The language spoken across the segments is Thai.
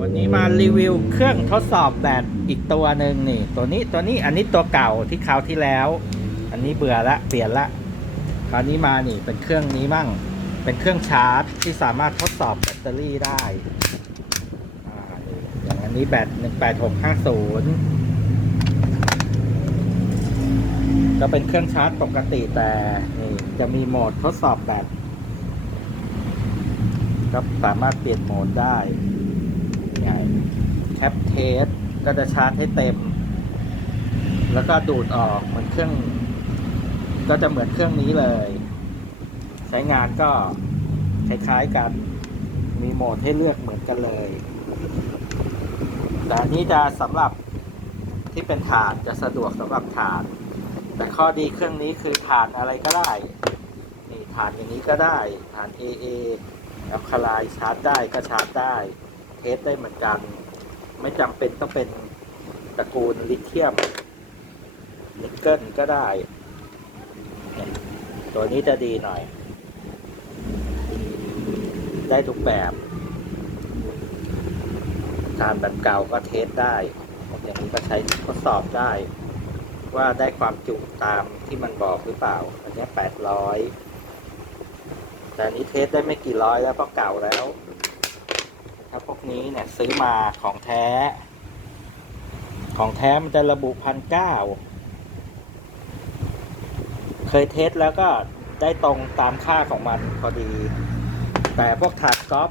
วันนี้มารีวิวเครื่องทดสอบแบตอีกตัวหนึ่งนี่ ตัวนี้ตัวนี้อันนี้ตัวเก่าที่คราวที่แล้ว อันนี้เบื่อละเปลี่ยนละ คราวนี้มานี่เป็นเครื่องนี้มั่ง เป็นเครื่องชาร์จที่สามารถทดสอบแบตเตอรี่ได้อ่านี่อย่างอันนี้แบต18650ก็เป็นเครื่องชาร์จปกติแต่นี่จะมีโหมดทดสอบแบตก็สามารถเปลี่ยนโหมดได้ ไงแคปเทสก็จะชาร์จให้เต็ม แล้วก็ดูดออกเหมือนเครื่อง ก็จะเหมือนเครื่องนี้เลย ใช้งานก็คล้ายๆกัน มีโหมดให้เลือกเหมือนกันเลย แต่นี้จะสำหรับที่เป็นฐานจะสะดวกสำหรับฐาน แต่ข้อดีเครื่องนี้คือฐานอะไรก็ได้นี่ฐานอย่างนี้ก็ได้ฐาน AA อัลคาไลชาร์จได้ก็ชาร์จได้ เทสได้เหมือนกัน ไม่จำเป็นต้องเป็นตระกูลลิเธียมนิกเกิลก็ได้ ตัวนี้จะดีหน่อย ได้ทุกแบบฐานแบบเก่าก็เทสได้อย่างนี้ก็ใช้ทดสอบได้ ว่าได้ความจุตามที่มันบอกหรือเปล่า อันนี้แปดร้อยแต่อันนี้เทสได้ไม่กี่ร้อยแล้วเพราะเก่าแล้ว ถ้าพวกนี้เนี่ยซื้อมาของแท้ ของแท้มันจะระบุพันเก้าเคยเทสแล้วก็ได้ตรงตามค่าของมันพอดี แต่พวกถาดก๊อฟ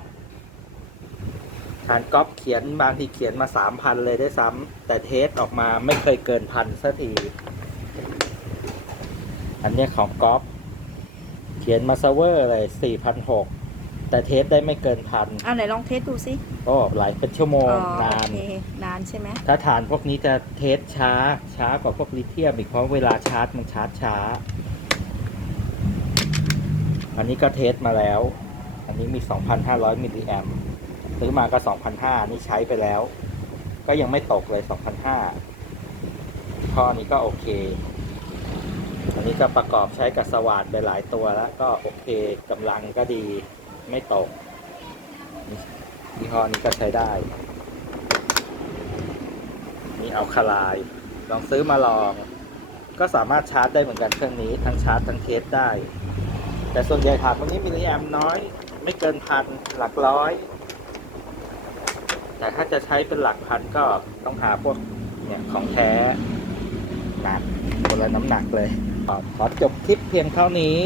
ฐานก๊อฟเขียนบางทีเขียนมาสามพันเลยได้ซ้ำแต่เทสออกมาไม่เคยเกินพันสักที อันนี้ของก๊อฟเขียนมาเซเวอร์เลยสี่พันหก แต่เทสได้ไม่เกินพันอ่าไหนลองเทสดูสิก็หลายเป็นชั่วโมงอ๋อนานโอเคนานใช่ไหมถ้าฐานพวกนี้จะเทสช้าช้ากว่าพวกลิเธียมอีกเพราะเวลาชาร์จมันชาร์จช้า อันนี้ก็เทสมาแล้ว อันนี้มี 2,500 มิลลิแอมซื้อมาก็2,500นี่ใช้ไปแล้ว ก็ยังไม่ตกเลย2,500ข้อนี้ก็โอเค อันนี้ก็ประกอบใช้กับสว่านไปหลายตัวแล้ว ก็โอเคกำลังก็ดี ไม่ตกยี่ห้อนี้ก็ใช้ได้ มีเอาคาลายลองซื้อมาลอง ก็สามารถชาร์จได้เหมือนกันเครื่องนี้ ทั้งชาร์จทั้งเทสได้ แต่ส่วนใหญ่ฐานพวกนี้มิลลิแอมน้อย ไม่เกินพันหลักร้อย แต่ถ้าจะใช้เป็นหลักพันก็ต้องหาพวกเนี่ยของแท้หนักคนละน้ำหนักเลยขอจบคลิปเพียงเท่านี้